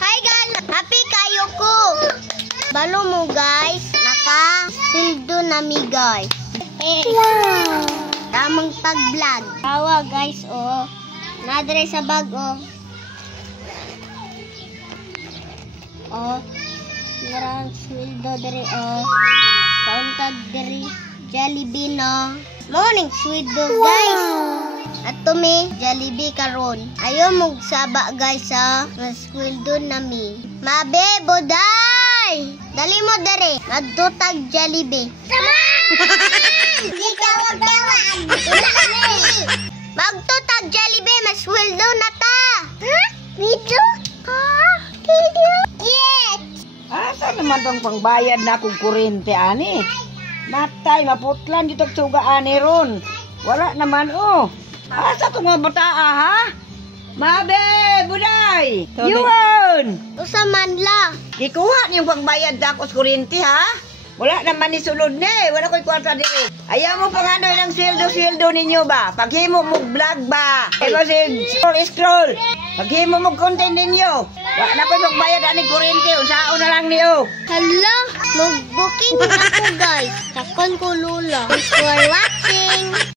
Hi guys! Happy kayo ko! Balo mo guys, naka-sildo nami guys. Wow! Tamang pag-vlog. Tawa guys oh. Nadre sa bag oh. Oh. Merang sildo dere oh. Kauntag dere Jollibee no. Morning sildo guys. At tumi Jollibee karon. Ayo mong saba guys ha. Maskwildo nami. Mabe boday. Dali mo dere. Magtutag Jollibee. Sama! Di ka wag-tawag. Magtutag Jollibee. Maskwildo na ta. Ha? Video? Video? Yes! Asa naman tong pangbayad na akong kuryente ani? Matay, maputlan dito tsuga ani ron. Wala naman oh. Asa itong mga bataa, ha? Mabe, buday! Yun! Usa man la. Ikuha niyong pagbayad na ako sa kuryente, ha? Wala naman ni sulod ni. Wala ko'y kwarta dito. Ayaw mo pang ano ilang sweldo ninyo ba? Paghimo mo vlog ba? Ito si scroll. Paghimo mo content ninyo. Wala na ko'y pagbayad ani kuryente. Usao na lang niyo. Hala, mag-booking ako guys. Takon ko lula. Thanks for watching.